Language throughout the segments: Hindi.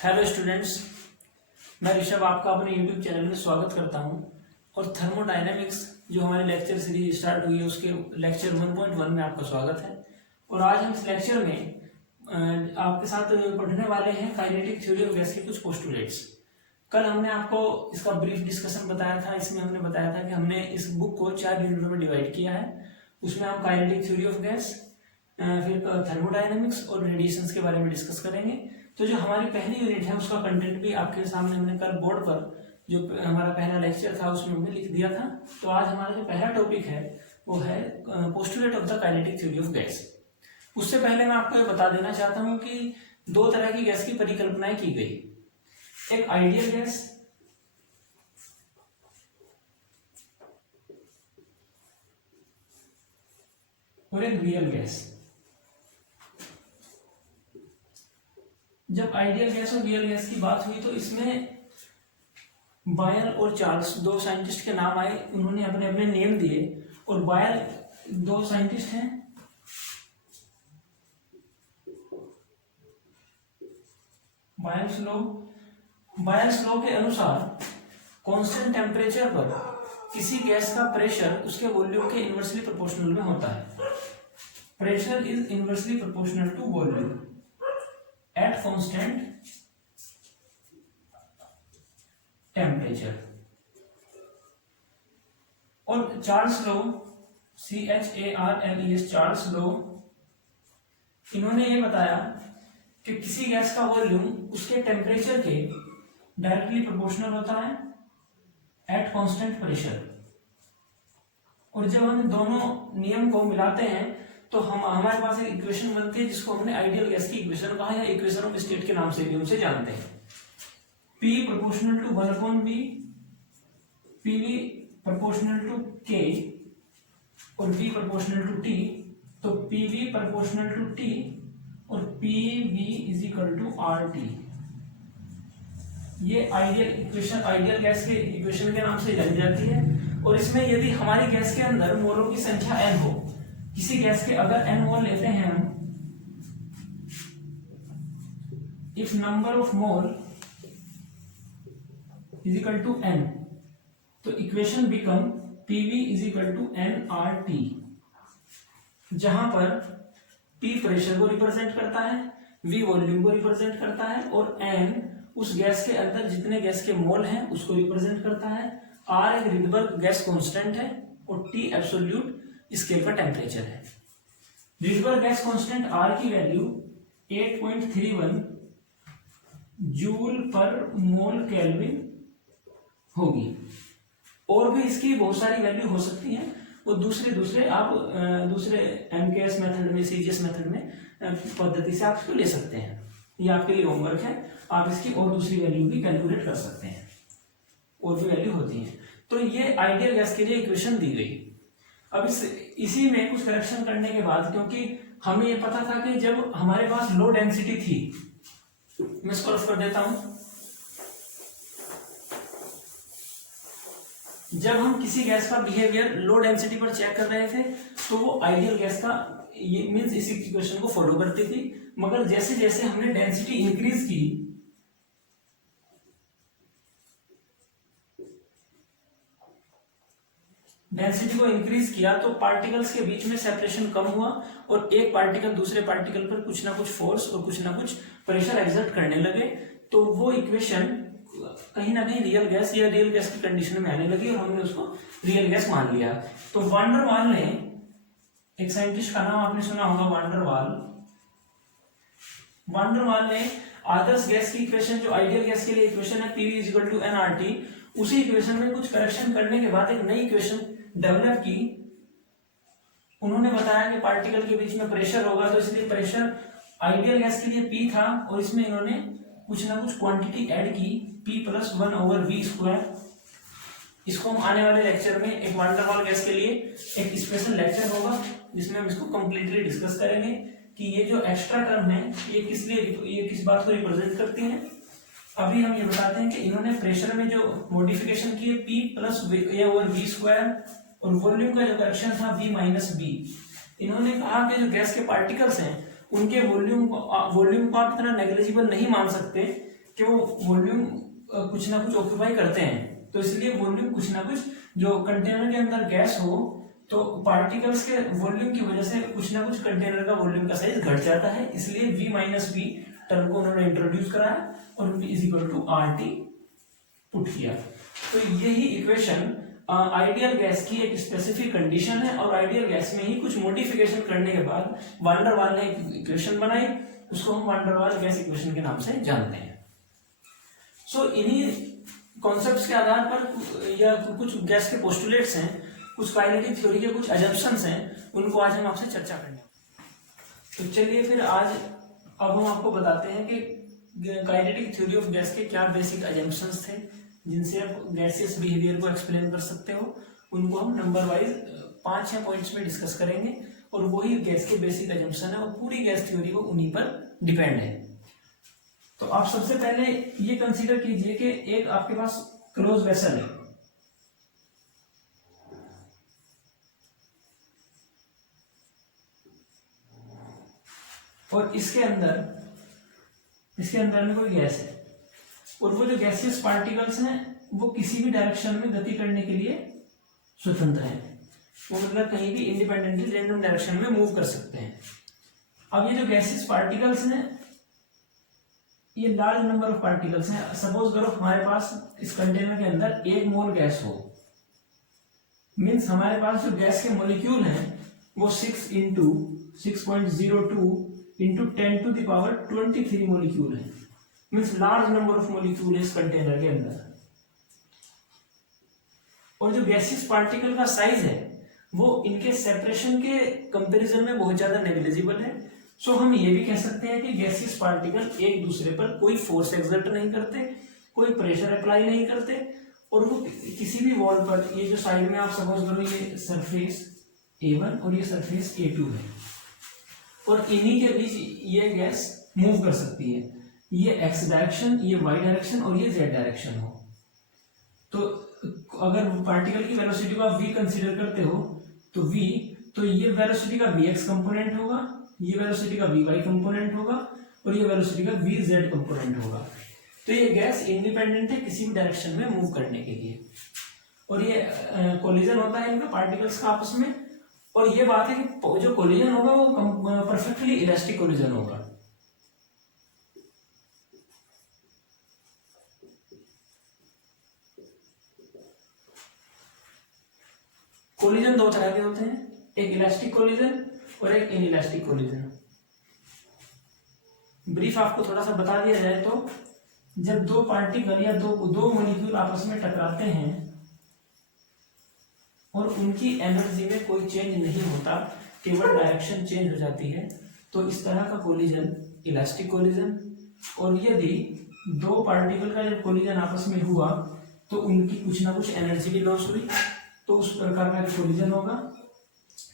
हेलो स्टूडेंट्स, मैं ऋषभ आपका अपने यूट्यूब चैनल में स्वागत करता हूं। और थर्मोडायनेमिक्स जो हमारी लेक्चर सीरीज स्टार्ट हुई है उसके लेक्चर 1.1 में आपका स्वागत है। और आज हम इस लेक्चर में आपके साथ पढ़ने वाले हैं काइनेटिक थ्योरी ऑफ गैस के कुछ पोस्टुलेट्स। कल हमने आपको इसका ब्रीफ डिस्कशन बताया था। इसमें हमने बताया था कि हमने इस बुक को 4 यूनिटों में डिवाइड किया है। उसमें हम काइनेटिक थ्योरी ऑफ गैस, फिर थर्मोडायनेमिक्स और रेडिएशंस के बारे में डिस्कस करेंगे। तो जो हमारी पहली यूनिट है उसका कंटेंट भी आपके सामने हमने कल बोर्ड पर जो हमारा पहला लेक्चर था उसमें हमने लिख दिया था। तो आज हमारा जो पहला टॉपिक है वो है postulate of the kinetic theory of gas. उससे पहले मैं आपको ये बता देना चाहता हूं कि दो तरह की गैस की परिकल्पनाएं की गई, एक आइडियल गैस और एक रियल गैस। जब आइडियल गैस और रियल गैस की बात हुई तो इसमें बायर और चार्ल्स दो साइंटिस्ट के नाम आए। उन्होंने अपने अपने नेम दिए। और बायर दो साइंटिस्ट हैं, बायर्स लॉ के अनुसार कांस्टेंट टेम्परेचर पर किसी गैस का प्रेशर उसके वॉल्यूम के इनवर्सली प्रोपोर्शनल में होता है। Pressure is inversely proportional to volume at constant temperature। और चार्ल्स लॉ, चार्ल्स लॉ, इन्होंने ये बताया कि किसी गैस का वॉल्यूम उसके टेम्परेचर के डायरेक्टली प्रोपोर्शनल होता है एट कांस्टेंट प्रेशर। और जब हम दोनों नियम को मिलाते हैं तो हमारे पास एक इक्वेशन बनती है जिसको हमने आइडियल गैस की इक्वेशन कहा या इक्वेशन ऑफ स्टेट के नाम से भी हमसे जानते हैं। P proportional to 1/B, PV proportional to K और V प्रोपोर्शनल टू T। तो PV प्रोपोर्शनल टू T और PV is equal to RT। ये आइडियल गैस के इक्वेशन के नाम से जानी जाती है। और इसमें यदि हमारी गैस के अंदर मोलों की संख्या n हो, किसी गैस के अगर n मोल लेते हैं हम, if number of mole is equal to n, तो equation become PV is equal to nRT, जहां पर P प्रेशर को रिप्रेजेंट करता है, V वॉल्यूम को रिप्रेजेंट करता है और n उस गैस के अंदर जितने गैस के मोल हैं उसको रिप्रेजेंट करता है, R एक रिडबर्ग गैस कांस्टेंट है और T एब्सोल्यूट स्केल का टेम्परेचर है। रिडबर्ग गैस कांस्टेंट R की वैल्यू 8.31 जूल पर मोल केल्विन होगी। और भी इसकी बहुत सारी वैल्यू हो सकती हैं, वो दूसरे आप दूसरे MKS मेथड में, CGS मेथड में पद्धति से आप इसको ले सकते हैं। ये आपके लिए होमवर्क है, आप इसकी और दूसरी वैल्यू भी कैलकुलेट कर सकते हैं, और भी वैल्यू होती है। तो ये आइडियल गैस के लिए इक्वेशन दी गई। अब इसी में कुछ करेक्शन करने के बाद, क्योंकि हमें ये पता था कि जब हमारे पास लो डेंसिटी थी, मैं इसको रफ कर देता हूं, जब हम किसी गैस का बिहेवियर लो डेंसिटी पर चेक कर रहे थे तो वो आइडियल गैस का ये मींस इसी इक्वेशन को फॉलो करती थी। मगर जैसे जैसे हमने डेंसिटी इंक्रीज की, डेंसिटी को इंक्रीज किया तो पार्टिकल्स के बीच में सेपरेशन कम हुआ और एक पार्टिकल दूसरे पार्टिकल पर कुछ ना कुछ फोर्स और कुछ ना कुछ प्रेशर एक्सर्ट करने लगे। तो वो इक्वेशन कहीं ना कहीं रियल गैस या रियल गैस की कंडीशन में आने लगी और हमने उसको रियल गैस मान लिया। तो वान डर वाल ने, एक साइंटिस्ट का नाम आपने सुना होगा, वान डर वाल ने आदर्श गैस की इक्वेशन, जो आइडियल गैस के लिए इक्वेशन है PV is equal to nRT, उसी इक्वेशन में कुछ करेक्शन करने के बाद एक नई इक्वेशन डेवलप की। उन्होंने बताया कि पार्टिकल के बीच में प्रेशर होगा, तो इसलिए प्रेशर आइडियल गैस के लिए P था और इसमें इन्होंने कुछ ना कुछ क्वांटिटी ऐड की, P+1/V²। इसको हम आने वाले लेक्चर में, एक वान डर वाल गैस के लिए एक स्पेशल लेक्चर होगा जिसमें हम इसको कंप्लीटली डिस्कस करेंगे कि ये जो एक्स्ट्रा टर्म है ये किस बात को रिप्रेजेंट करती है। अभी हम ये बताते हैं कि इन्होंने प्रेशर में जो मॉडिफिकेशन की है P+A/V² और वॉल्यूम का जो करेक्शन था V-B। इन्होंने कहा कि जो गैस के पार्टिकल्स हैं उनके वॉल्यूम को आप इतना नेग्लिजिबल नहीं मान सकते कि वो वॉल्यूम कुछ ना कुछ ऑक्यूपाई करते हैं, तो इसलिए वॉल्यूम कुछ ना कुछ, जो कंटेनर के अंदर गैस हो तो पार्टिकल्स के वॉल्यूम की वजह से कुछ ना कुछ कंटेनर का वॉल्यूम का साइज घट जाता है, इसलिए V माइनस वी टर्म को उन्होंने इंट्रोड्यूस कराया और V is equal to RT put किया। तो यही इक्वेशन आइडियल गैस की एक स्पेसिफिक कंडीशन है, और आइडियल गैस में ही कुछ मॉडिफिकेशन करने के बाद वान डर वाल ने एक इक्वेशन बनाई, उसको हम वान डर वाल गैस इक्वेशन के नाम से जानते हैं। सो इन्हीं कॉन्सेप्ट्स के आधार पर या कुछ गैस के पोस्टुलेट्स हैं, कुछ काइनेटिक थ्योरी के कुछ अजम्पशंस हैं, उनको आज हम आपसे चर्चा करेंगे। तो चलिए फिर आज अब हम आपको बताते हैं कि काइनेटिक थ्योरी ऑफ गैस के क्या बेसिक अजम्पशंस थे जिनसे आप गैसियस बिहेवियर को एक्सप्लेन कर सकते हो। उनको हम नंबर वाइज 5-6 पॉइंट्स में डिस्कस करेंगे, और वही गैस के बेसिक अजम्पशन है और पूरी गैस थ्योरी वो उन्हीं पर डिपेंड है। तो आप सबसे पहले ये कंसीडर कीजिए कि एक आपके पास क्लोज वेसल है, और इसके अंदर में कोई गैस है, और वो जो गैसियस पार्टिकल्स हैं वो किसी भी डायरेक्शन में गति करने के लिए स्वतंत्र हैं, वो मतलब कहीं भी इंडिपेंडेंटली रैंडम डायरेक्शन में मूव कर सकते हैं। अब ये जो गैसियस पार्टिकल्स हैं ये लार्ज नंबर ऑफ पार्टिकल्स हैं। सपोज करो हमारे पास इस कंटेनर के अंदर 1 मोल गैस हो, मीन्स हमारे पास जो गैस के मॉलिक्यूल हैं वो 6 into 6.02 into 10 to the power 23 molecule है, means large number of molecule है इस कंटेनर के अंदर। और जो गैसियस पार्टिकल का साइज है वो इनके सेपरेशन के कंपैरिजन में बहुत ज्यादा नेग्लिजिबल है। सो हम ये भी कह सकते हैं कि गैसियस पार्टिकल एक दूसरे पर कोई फोर्स एक्सर्ट नहीं करते, कोई प्रेशर अप्लाई नहीं करते, और वो किसी भी वॉल पर, ये जो साइड में आप सपोज करो ये सरफेस A1 और ये सरफेस A2 है, और इन्हीं के बीच ये गैस मूव कर सकती है, ये x डायरेक्शन, ये y डायरेक्शन और ये z डायरेक्शन हो। तो अगर पार्टिकल की वेलोसिटी को आप v कंसीडर करते हो तो v, तो ये वेलोसिटी का vx कंपोनेंट होगा, ये वेलोसिटी का vy कंपोनेंट होगा, और ये वेलोसिटी का vz कंपोनेंट होगा। तो ये गैस इंडिपेंडेंट है किसी भी डायरेक्शन में मूव करने के लिए, और ये कोलिजन होता है इनका पार्टिकल्स का आपस में। और ये बात है कि जो कोलिजन होगा वो परफेक्टली इलास्टिक कोलिजन होगा। कोलिजन 2 तरह के होते हैं, एक इलास्टिक कोलिजन और एक इनइलास्टिक कोलिजन। ब्रीफ आपको थोड़ा सा बता दिया जाए तो जब 2 पार्टिकल या दो मॉलिक्यूल आपस में टकराते हैं और उनकी एनर्जी में कोई चेंज नहीं होता, केवल डायरेक्शन चेंज हो जाती है, तो इस तरह का कोलिजन इलास्टिक कोलिजन। और यदि 2 पार्टिकल का जब कोलिजन आपस में हुआ तो उनकी कुछ ना कुछ एनर्जी भी लॉस हुई, तो उस प्रकार का कोलिजन होगा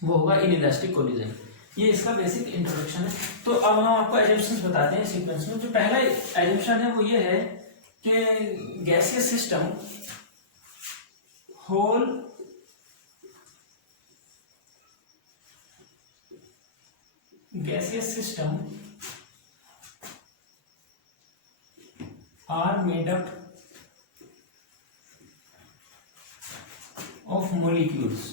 वो होगा इनइलास्टिक कोलिजन। ये इसका बेसिक इंट्रोडक्शन है। तो अब हम आपको एजम्पशंस बताते हैं सीक्वेंस में। जो पहला एजम्पशन है वो ये है कि gaseous system whole gaseous system are made up of molecules।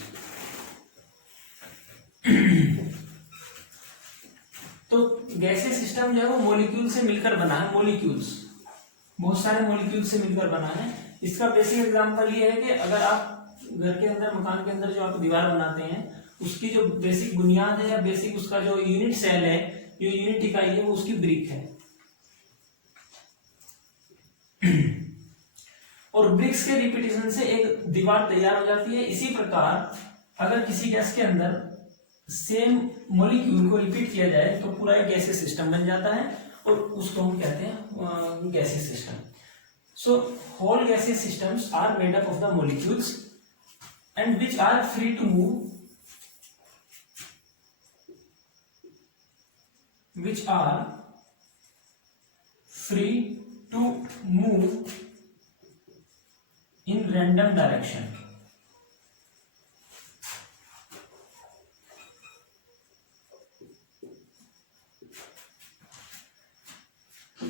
तो गैसियस सिस्टम जो है वो मॉलिक्यूल से मिलकर बना है, मॉलिक्यूल्स, बहुत सारे मॉलिक्यूल से मिलकर बना है। इसका बेसिक एग्जांपल ये है कि अगर आप घर के अंदर, मकान के अंदर जो आप दीवार बनाते हैं, उसकी जो बेसिक बुनियाद है या बेसिक उसका जो यूनिट सेल है, जो यूनिट इकाई है, वो उसकी ब्रिक है। और ब्रिक्स के रिपीटेशन से एक दीवार तैयार हो जाती है। इसी प्रकार अगर किसी गैस के अंदर सेम मॉलिक्यूल को रिपीट किया जाए तो पूरा एक गैसियस सिस्टम बन जाता है, और उसको हम कहते हैं gaseous system. So whole gaseous systems are made up of the molecules and which are free to move, which are free to move in random direction।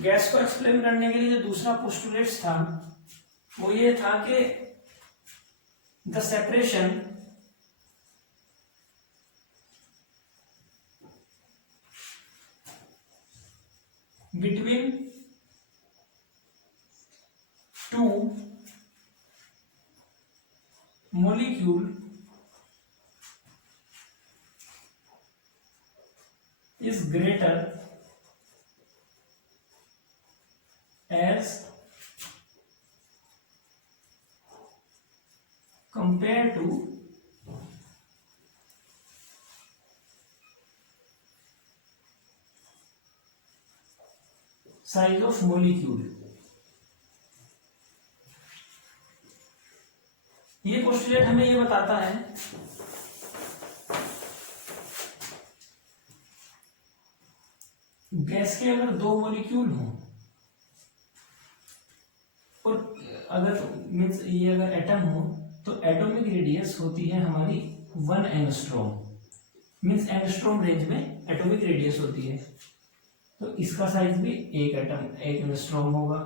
Gas को एक्सप्लेन करने के लिए जो दूसरा पोस्टुलेट्स था वो ये था कि the separation between to molecule is greater as compared to size of molecule. ये पोस्टुलेट हमें ये बताता है गैस के अगर दो मॉलिक्यूल हों और अगर मीन्स ये अगर एटम हो तो एटॉमिक रेडियस होती है हमारी 1 एंगस्ट्रॉम, मीन्स एंगस्ट्रॉम रेंज में एटॉमिक रेडियस होती है। तो इसका साइज भी एक एंगस्ट्रॉम होगा,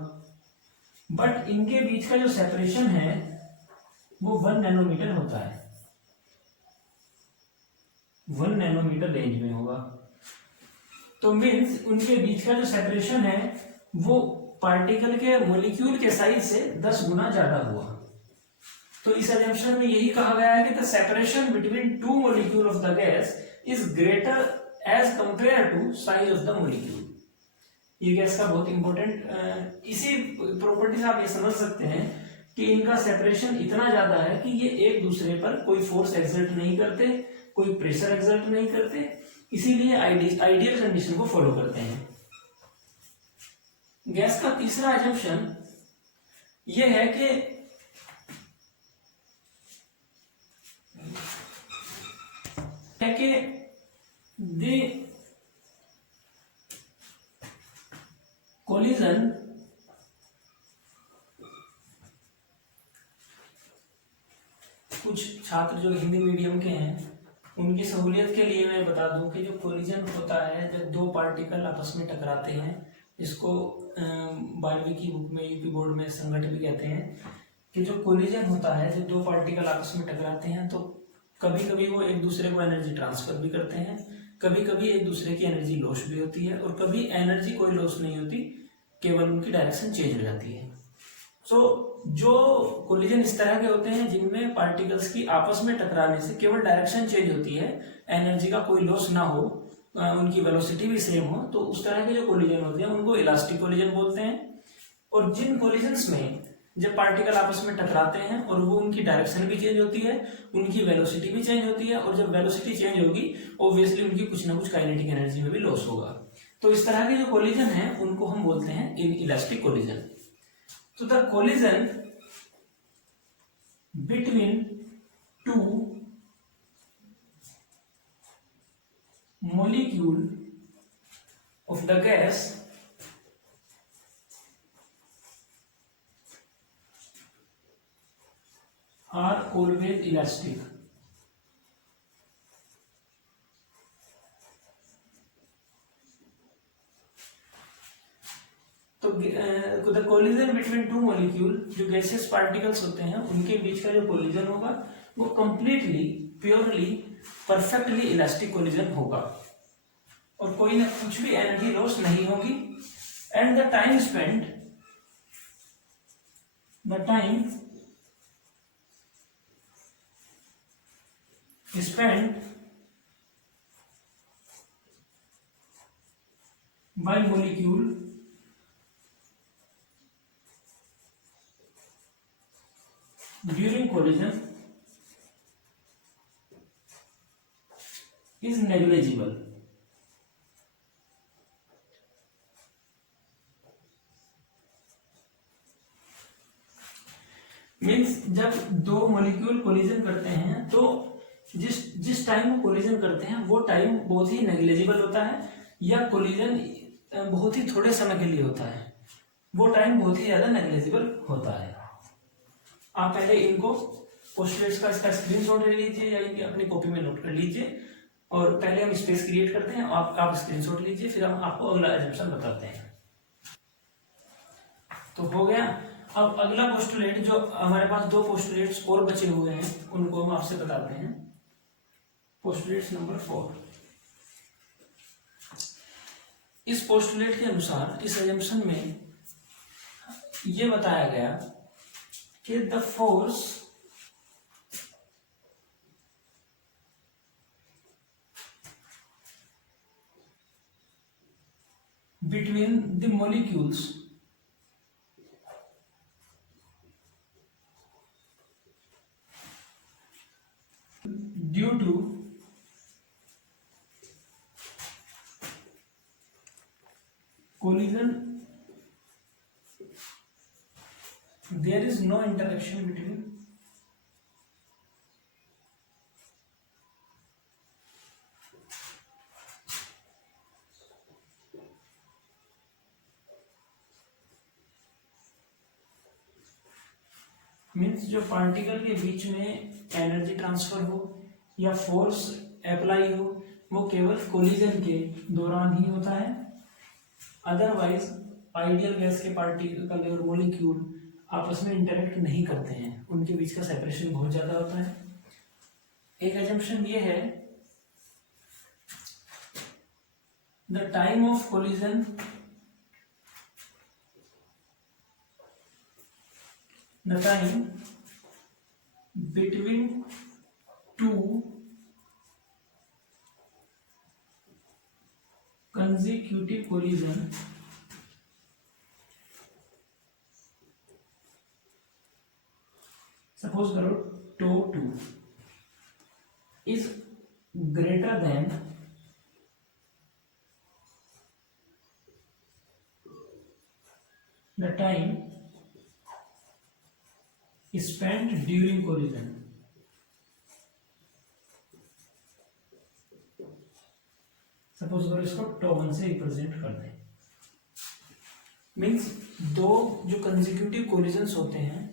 बट इनके बीच का जो सेपरेशन है वो 1 नैनोमीटर होता है, 1 नैनोमीटर रेंज में होगा। तो मीन्स उनके बीच का जो सेपरेशन है वो पार्टिकल के मॉलिक्यूल के साइज से 10 गुना ज्यादा हुआ। तो इस अजम्पशन में यही कहा गया है कि the separation between two molecule of the gas is greater as compare to size of the molecule. ये गैस का बहुत इंपॉर्टेंट इसी प्रॉपर्टी से आप ये समझ सकते हैं कि इनका सेपरेशन इतना ज्यादा है कि ये एक दूसरे पर कोई फोर्स एक्सर्ट नहीं करते, कोई प्रेशर एक्सर्ट नहीं करते, इसीलिए आइडियल कंडीशन को फॉलो करते हैं। गैस का तीसरा अजम्पशन ये है कि the collision कुछ छात्र जो हिंदी मीडियम के हैं उनकी सहूलियत के लिए मैं बता दूं कि जो कोलिजन होता है जब दो पार्टिकल आपस में टकराते हैं, इसको 12वीं की बुक में यूपी बोर्ड में संघट भी कहते हैं कि जो कोलिजन होता है जब दो पार्टिकल आपस में टकराते हैं तो कभी कभी वो एक दूसरे को एनर्जी ट्रांसफर भी करते हैं, कभी कभी एक दूसरे की एनर्जी लॉस भी होती है और कभी एनर्जी कोई लॉस नहीं होती, केवल उनकी डायरेक्शन चेंज हो जाती है। सो जो कोलिजन इस तरह के होते हैं जिनमें पार्टिकल्स की आपस में टकराने से केवल डायरेक्शन चेंज होती है, एनर्जी का कोई लॉस ना हो, उनकी वेलोसिटी भी सेम हो, तो उस तरह के जो कोलिजन होते हैं उनको इलास्टिक कोलिजन बोलते हैं। और जिन कोलिजन्स में जब पार्टिकल आपस में टकराते हैं और वो उनकी डायरेक्शन भी चेंज होती है, उनकी वेलोसिटी भी चेंज होती है, और जब वेलोसिटी चेंज होगी ऑब्वियसली उनकी कुछ ना कुछ काइनेटिक एनर्जी में भी लॉस होगा। तो इस तरह के जो कोलिजन है उनको हम बोलते हैं इलास्टिक कोलिजन। तो the collision between two molecule of the gas are always elastic. तो the collision between two molecule, जो गैसेस पार्टिकल्स होते हैं उनके बीच का जो कोलिजन होगा वो completely purely perfectly elastic collision होगा और कोई ना कुछ भी एनर्जी लॉस नहीं होगी। And the time spent by molecule during collision is negligible. Means जब दो मॉलिक्यूल कोलिजन करते हैं तो जिस टाइम वो कोलिजन करते हैं वो टाइम बहुत ही नेग्लिजिबल होता है, या कोलिजन बहुत ही थोड़े समय के लिए होता है, वो टाइम बहुत ही ज्यादा नेग्लिजिबल होता है। आप पहले इनको पोस्टुलेट्स का इसका स्क्रीनशॉट ले लीजिए या इनकी अपनी कॉपी में नोट कर लीजिए, और पहले हम स्पेस क्रिएट करते हैं, आप स्क्रीनशॉट लीजिए, फिर हम आपको अगला एजम्पशन बताते हैं। तो हो गया। अब अगला पोस्टुलेट, जो हमारे पास दो पोस्टुलेट्स और बचे हुए हैं उनको हम आपसे बताते हैं। Postulate number 4। इस पोस्टुलेट के अनुसार इस अजम्पशन में ये बताया गया कि the force between the molecules due to collision, there is no interaction between means जो पार्टिकल के बीच में एनर्जी ट्रांसफर हो या फोर्स अप्लाई हो वो केवल कोलिजन के दौरान ही होता है। अदरवाइज आइडियल गैस के पार्टिकल और मॉलिक्यूल आपस में इंटरेक्ट नहीं करते हैं, उनके बीच का सेपरेशन बहुत ज्यादा होता है। एक एजम्पशन ये है, the time of collision the time between two consecutive collision suppose करो tau 2 is greater than the time spent during collision। Suppose करो इसको टो 1 से रिप्रेजेंट कर दें। मीन्स दो जो कंसेक्यूटिव कोलिजन्स होते हैं,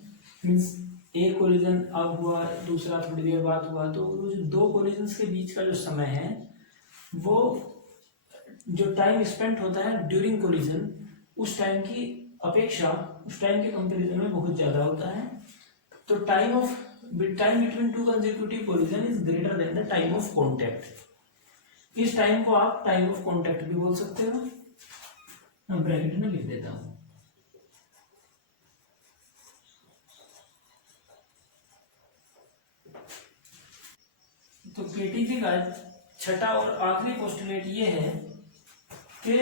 मीन्स एक कोलिजन अब हुआ, दूसरा थोड़ी देर बाद हुआ, तो जो दो कोलिजन्स के बीच का जो समय है वो जो टाइम स्पेंट होता है ड्यूरिंग कोलिजन उस टाइम की अपेक्षा उस टाइम के कंपैरिजन में बहुत ज्यादा होता है। तो time between two consecutive collision is greater than the time of contact. इस टाइम को आप टाइम ऑफ कॉन्टैक्ट भी बोल सकते हो। मैं ब्रैकेट में लिख देता हूं। तो केटीजी का छठा और आखिरी पोस्टुलेट ये है कि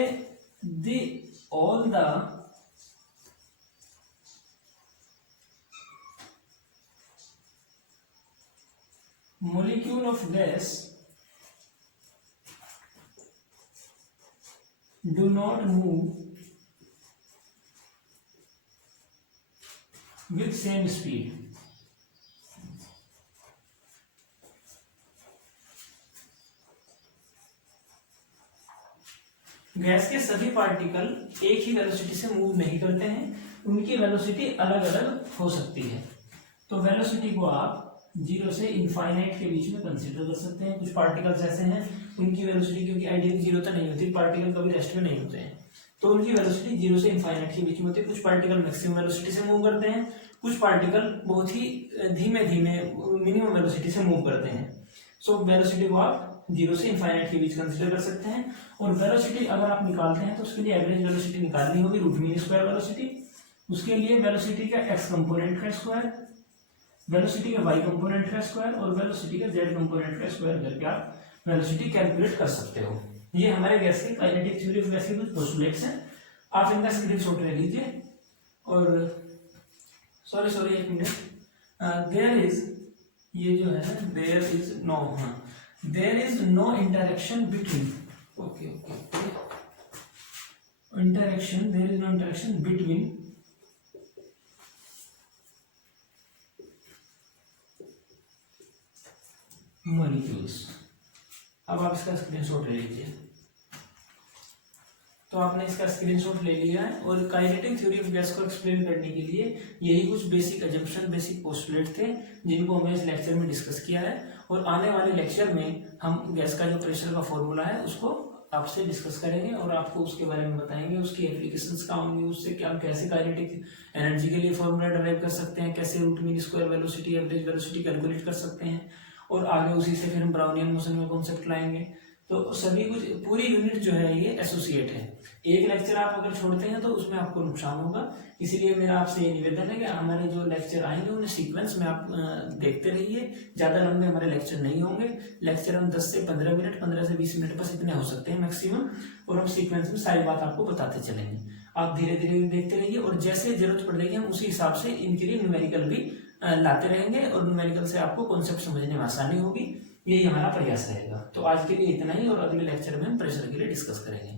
all the molecule of gas do not move with same speed। Gas के सभी पार्टिकल एक ही वेलोसिटी से मूव नहीं करते हैं, उनकी वेलोसिटी अलग अलग हो सकती है। तो वेलोसिटी को आप 0 से इनफाइनाइट के बीच में कंसीडर कर सकते हैं। कुछ पार्टिकल्स ऐसे हैं उनकी वेलोसिटी, क्योंकि आइडियल 0 तक नहीं होती, पार्टिकल कभी रेस्ट में नहीं होते हैं, तो उनकी वेलोसिटी 0 से इनफाइनाइट के बीच में होती है। कुछ पार्टिकल मैक्सिमम वेलोसिटी से मूव करते हैं, कुछ पार्टिकल बहुत ही धीमे धीमे मिनिमम वेलोसिटी से मूव करते हैं। सो वेलोसिटी को आप 0 से इनफाइनाइट के बीच कंसीडर कर सकते हैं। और वेलोसिटी अगर आप निकालते हैं तो उसके लिए एवरेज वेलोसिटी निकालनी होगी, रूट मीन स्क्वायर वेलोसिटी। उसके लिए वेलोसिटी का एक्स कंपोनेंट का स्क्वायर, वेलोसिटी का वाई कंपोनेंट का स्क्वायर और वेलोसिटी का जेड कंपोनेंट का स्क्वायर करके आप वेलोसिटी कैलकुलेट कर सकते हो। ये हमारे गैस की काइनेटिक थ्योरी ऑफ गैस के कुछ पोस्टुलेट्स हैं, आप इनका स्क्रीनशॉट ले लीजिए। और सॉरी एक मिनट, देयर इज, ये जो है there is no, there is no interaction between, okay interaction, there is no interaction between molecules. अब आप इसका स्क्रीनशॉट ले लीजिए। तो आपने इसका स्क्रीनशॉट ले लिया है और काइनेटिक थ्योरी ऑफ गैस को एक्सप्लेन करने के लिए यही कुछ बेसिक अजम्पशन, बेसिक पोस्टुलेट थे जिनको हमने इस लेक्चर में डिस्कस किया है। और आने वाले लेक्चर में हम गैस का जो प्रेशर का फॉर्मूला है उसको आपसे डिस्कस करेंगे और आपको उसके बारे में बताएंगे, उसकी एप्लीकेशंस क्या होंगी, उससे क्या कैसे काइनेटिक एनर्जी के लिए फॉर्मूला डिराइव कर सकते हैं, कैसे root mean square velocity average velocity calculate कर सकते हैं, और आगे उसी से फिर हम ब्राउनियन मोशन में कॉन्सेप्ट लाएंगे। तो सभी कुछ पूरी यूनिट जो है ये एसोसिएट है। एक लेक्चर आप अगर छोड़ते हैं तो उसमें आपको नुकसान होगा, इसीलिए मेरा आपसे ये निवेदन है कि हमारे जो लेक्चर आएंगे उन्हें सीक्वेंस में आप देखते रहिए। ज़्यादा लंबे हमारे लेक्चर नहीं होंगे, लेक्चर हम 10 से 15 मिनट, 15 से 20 मिनट बस इतने हो सकते हैं मैक्सिमम, और हम सीक्वेंस में सारी बात आपको बताते चलेंगे। आप धीरे धीरे देखते रहिए और जैसे जरूरत पड़ेगी हम उसी हिसाब से इनके लिए न्यूमेरिकल भी लाते रहेंगे, और न्यूमेरिकल से आपको कॉन्सेप्ट समझने में आसानी होगी। यही हमारा प्रयास रहेगा। तो आज के लिए इतना ही, और अगले लेक्चर में हम प्रेशर के लिए डिस्कस करेंगे।